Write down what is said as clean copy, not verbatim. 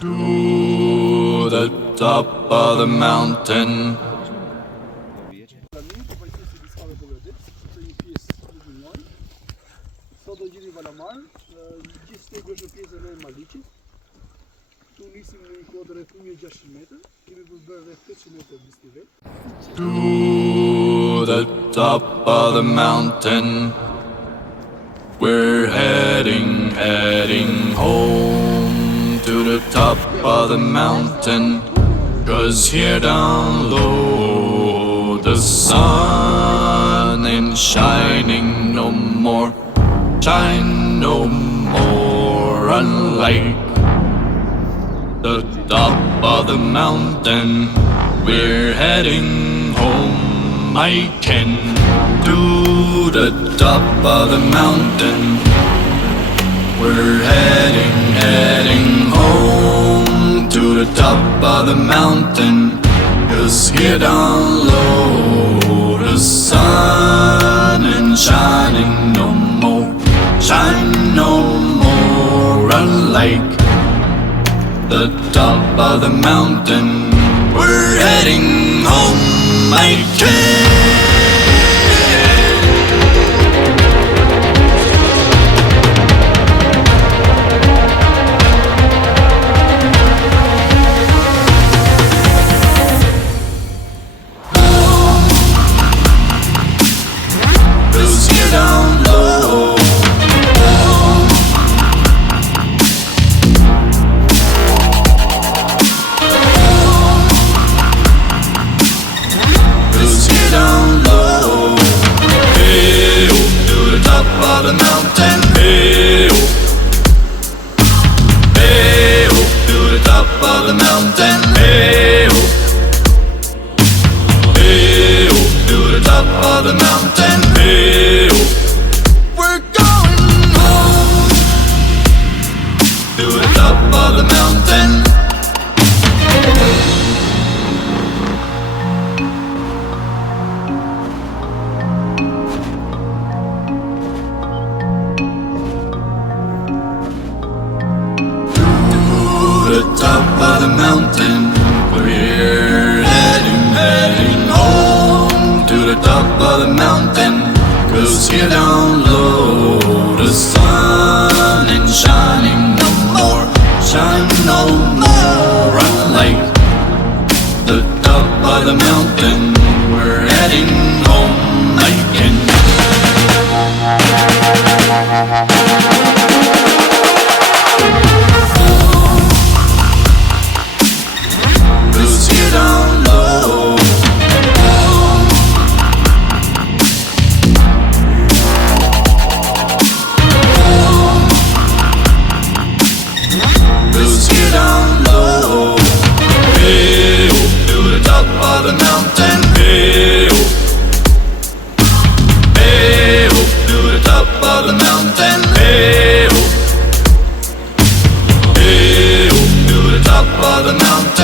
To the top of the mountain. Sot do gjeni Valamar, gjithë stegu është në pjesën e Malikit. Tu nisim në një kodër e 1600 meter, kemi përbërë rreth 800 meter disnivel. To the top of the mountain. We're heading home to the top of the mountain. 'Cause here down low the sun ain't shining no more. Shine no more, unlike the top of the mountain. We're heading home, I can do the top of the mountain. We're heading home to the top of the mountain. 'Cause here down low the sun ain't shining no more. Shine no more, unlike the top of the mountain. We're heading home, I can. Cause you're down low. The mountain, hey oh, hey oh, to the top of the mountain, hey oh, hey oh, to the top of the mountain, hey oh. We're going home to the top of the mountain. The top of the mountain, we're heading home to the top of the mountain. 'Cause here down low the sun ain't shining no more. Shine no more, unlike the top of the mountain. We're heading home again. Down low. Cause you're down low. Hey oh, to the top of the mountain. Hey oh, hey oh, to the top of the mountain. Hey oh, hey oh, to the top of the mountain.